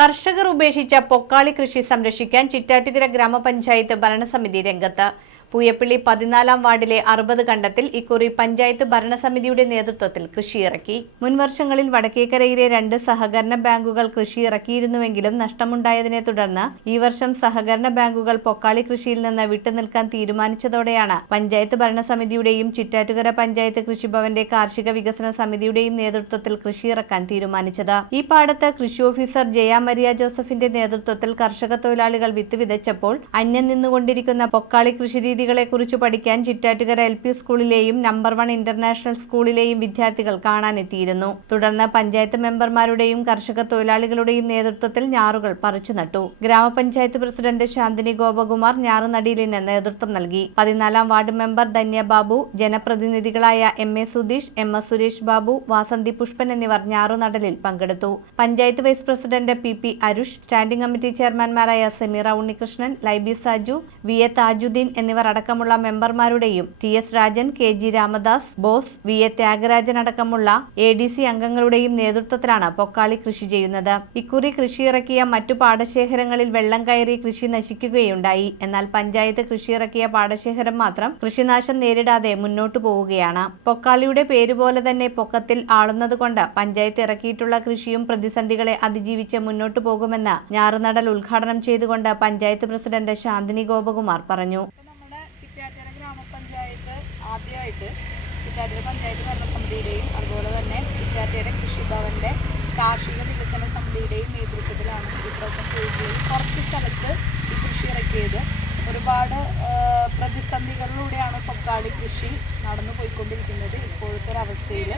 കർഷകർ ഉപേക്ഷിച്ച പൊക്കാളി കൃഷി സംരക്ഷിക്കാൻ ചിറ്റാറ്റുകര ഗ്രാമപഞ്ചായത്ത് ഭരണസമിതി രംഗത്ത് പൂയപ്പള്ളി പതിനാലാം വാർഡിലെ അറുപത് കണ്ടത്തിൽ ഇക്കുറി പഞ്ചായത്ത് ഭരണസമിതിയുടെ നേതൃത്വത്തിൽ കൃഷിയിറക്കി. മുൻവർഷങ്ങളിൽ വടക്കേക്കരയിലെ രണ്ട് സഹകരണ ബാങ്കുകൾ കൃഷി ഇറക്കിയിരുന്നുവെങ്കിലും നഷ്ടമുണ്ടായതിനെ തുടർന്ന് ഈ വർഷം സഹകരണ ബാങ്കുകൾ പൊക്കാളി കൃഷിയിൽ നിന്ന് വിട്ടുനിൽക്കാൻ തീരുമാനിച്ചതോടെയാണ് പഞ്ചായത്ത് ഭരണസമിതിയുടെയും ചിറ്റാറ്റുകര പഞ്ചായത്ത് കൃഷിഭവന്റെ കാർഷിക വികസന സമിതിയുടെയും നേതൃത്വത്തിൽ കൃഷിയിറക്കാൻ തീരുമാനിച്ചത്. ഈ പാടത്ത് കൃഷി ഓഫീസർ ജയ മരിയ ജോസഫിന്റെ നേതൃത്വത്തിൽ കർഷക തൊഴിലാളികൾ വിത്ത് വിതച്ചപ്പോൾ അന്യം നിന്നുകൊണ്ടിരിക്കുന്ന പൊക്കാളി കൃഷിരീതികളെ കുറിച്ച് പഠിക്കാൻ ചിറ്റാറ്റുകര എൽ പി സ്കൂളിലെയും നമ്പർ വൺ ഇന്റർനാഷണൽ സ്കൂളിലെയും വിദ്യാർത്ഥികൾ കാണാനെത്തിയിരുന്നു. തുടർന്ന് പഞ്ചായത്ത് മെമ്പർമാരുടെയും കർഷക തൊഴിലാളികളുടെയും നേതൃത്വത്തിൽ ഞാറുകൾ പറിച്ചു നട്ടു. ഗ്രാമപഞ്ചായത്ത് പ്രസിഡന്റ് ശാന്തിനി ഗോപകുമാർ ഞാറുനടീലിന് നേതൃത്വം നൽകി. പതിനാലാം ward member Dhanya Babu ജനപ്രതിനിധികളായ M A Sudheesh M S Suresh Babu Vasanthi Pushpan എന്നിവർ ഞാറുനടലിൽ പങ്കെടുത്തു. Panchayat vice president P P Arush standing committee ചെയർമാൻമാരായ Sameera Unnikrishnan Laiby Saju V A Thajudheen എന്നിവർ അടക്കമുള്ള മെമ്പർമാരുടെയും T S Rajan K G Ramadas Bose V A Thyagarajan അടക്കമുള്ള A D C അംഗങ്ങളുടെയും നേതൃത്വത്തിലാണ് പൊക്കാളി കൃഷി ചെയ്യുന്നത്. ഇക്കുറി കൃഷിയിറക്കിയ മറ്റു പാടശേഖരങ്ങളിൽ വെള്ളം കയറി കൃഷി നശിക്കുകയുണ്ടായി. എന്നാൽ പഞ്ചായത്ത് കൃഷിയിറക്കിയ പാടശേഖരം മാത്രം കൃഷിനാശം നേരിടാതെ മുന്നോട്ടു പോവുകയാണ്. പൊക്കാളിയുടെ പേരുപോലെ തന്നെ പൊക്കത്തിൽ ആളുന്നതുകൊണ്ട് പഞ്ചായത്ത് ഇറക്കിയിട്ടുള്ള കൃഷിയും പ്രതിസന്ധികളെ അതിജീവിച്ച് മുന്നോട്ടു പോകുമെന്ന് ഞാറുനടൽ ഉദ്ഘാടനം ചെയ്തുകൊണ്ട് പഞ്ചായത്ത് പ്രസിഡന്റ് ശാന്തിനി ഗോപകുമാർ പറഞ്ഞു. ആദ്യമായിട്ട് ചിറ്റാറ്റര പഞ്ചായത്ത് ഭരണസമിതിയുടെയും അതുപോലെ തന്നെ ചിറ്റാറ്റയുടെ കൃഷിഭവന്റെ കാർഷിക വികസന സമിതിയുടെയും നേതൃത്വത്തിലാണ് ഈ പ്രശ്നം പൂജയിൽ കുറച്ച് സ്ഥലത്ത് ഈ കൃഷി ഇറക്കിയത്. ഒരുപാട് പ്രതിസന്ധികളിലൂടെയാണ് പൊക്കാളി കൃഷി നടന്നു പോയിക്കൊണ്ടിരിക്കുന്നത് ഇപ്പോഴത്തെ ഒരവസ്ഥയിൽ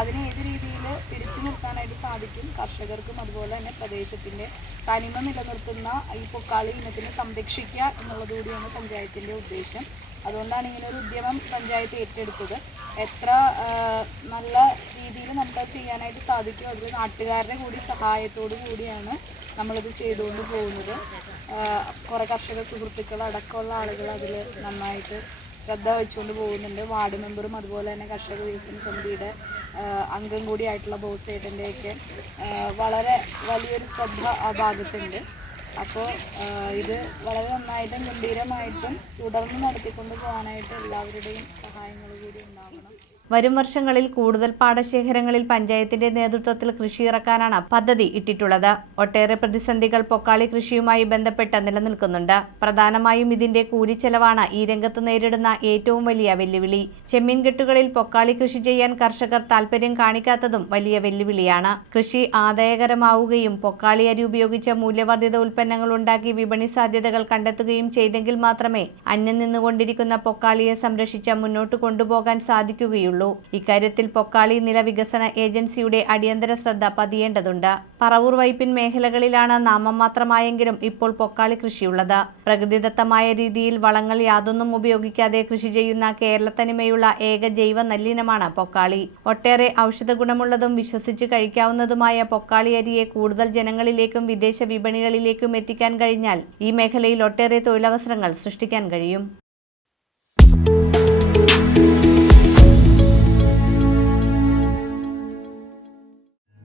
അതിനെ ഏത് രീതിയിൽ തിരിച്ചു നിർത്താനായിട്ട് സാധിക്കും? കർഷകർക്കും അതുപോലെ തന്നെ പ്രദേശത്തിന്റെ തനിമ നിലനിർത്തുന്ന ഈ പൊക്കാളി ഇനത്തിനെ സംരക്ഷിക്കുക എന്നുള്ളതുകൂടിയാണ് പഞ്ചായത്തിന്റെ ഉദ്ദേശം. അതുകൊണ്ടാണ് ഇങ്ങനെ ഒരു ഉദ്യമം പഞ്ചായത്ത് ഏറ്റെടുത്തത്. എത്ര നല്ല രീതിയിൽ നമുക്ക് ചെയ്യാനായിട്ട് സാധിക്കും അതിൽ നാട്ടുകാരുടെ കൂടി സഹായത്തോടു കൂടിയാണ് നമ്മളിത് ചെയ്തുകൊണ്ട് പോകുന്നത്. കുറേ കർഷക സുഹൃത്തുക്കൾ അടക്കമുള്ള ആളുകൾ അതിൽ നന്നായിട്ട് ശ്രദ്ധ വെച്ചുകൊണ്ട് പോകുന്നുണ്ട്. വാർഡ് മെമ്പറും അതുപോലെ തന്നെ കർഷക വികസന സമിതിയുടെ അംഗം കൂടിയായിട്ടുള്ള ബോസേട്ടന്റെയൊക്കെ വളരെ വലിയൊരു ശ്രദ്ധ ആ ഭാഗത്തുണ്ട്. അപ്പോൾ ഇത് വളരെ നന്നായിട്ടും ഗംഭീരമായിട്ടും തുടർന്ന് നടത്തിക്കൊണ്ട് പോകാനായിട്ട് എല്ലാവരുടെയും സഹായങ്ങൾ കൂടി ഉണ്ടാവണം. വരും വർഷങ്ങളിൽ കൂടുതൽ പാടശേഖരങ്ങളിൽ പഞ്ചായത്തിന്റെ നേതൃത്വത്തിൽ കൃഷി ഇറക്കാനാണ് പദ്ധതി ഇട്ടിട്ടുള്ളത്. ഒട്ടേറെ പ്രതിസന്ധികൾ പൊക്കാളി കൃഷിയുമായി ബന്ധപ്പെട്ട് നിലനിൽക്കുന്നുണ്ട്. പ്രധാനമായും ഇതിന്റെ കൂലിച്ചെലവാണ് ഈ രംഗത്ത് നേരിടുന്ന ഏറ്റവും വലിയ വെല്ലുവിളി. ചെമ്മീൻകെട്ടുകളിൽ പൊക്കാളി കൃഷി ചെയ്യാൻ കർഷകർ താൽപര്യം കാണിക്കാത്തതും വലിയ വെല്ലുവിളിയാണ്. കൃഷി ആദായകരമാവുകയും പൊക്കാളി അരി ഉപയോഗിച്ച മൂല്യവർദ്ധിത ഉൽപ്പന്നങ്ങൾ ഉണ്ടാക്കി വിപണി സാധ്യതകൾ കണ്ടെത്തുകയും ചെയ്തെങ്കിൽ മാത്രമേ അന്യം നിന്നുകൊണ്ടിരിക്കുന്ന പൊക്കാളിയെ സംരക്ഷിച്ച് മുന്നോട്ട് കൊണ്ടുപോകാൻ സാധിക്കുകയുള്ളൂ. ഇക്കാര്യത്തിൽ പൊക്കാളി നില വികസന ഏജൻസിയുടെ അടിയന്തര ശ്രദ്ധ പതിയേണ്ടതുണ്ട്. പറവൂർ വൈപ്പിൻ മേഖലകളിലാണ് നാമം മാത്രമായെങ്കിലും ഇപ്പോൾ പൊക്കാളി കൃഷിയുള്ളത്. പ്രകൃതിദത്തമായ രീതിയിൽ വളങ്ങൾ യാതൊന്നും ഉപയോഗിക്കാതെ കൃഷി ചെയ്യുന്ന കേരളത്തനിമയുള്ള ഏക ജൈവ നല്ലിനമാണ് പൊക്കാളി. ഒട്ടേറെ ഔഷധ ഗുണമുള്ളതും വിശ്വസിച്ച് കഴിക്കാവുന്നതുമായ പൊക്കാളി അരിയെ കൂടുതൽ ജനങ്ങളിലേക്കും വിദേശ വിപണികളിലേക്കും എത്തിക്കാൻ കഴിഞ്ഞാൽ ഈ മേഖലയിൽ ഒട്ടേറെ തൊഴിലവസരങ്ങൾ സൃഷ്ടിക്കാൻ കഴിയും.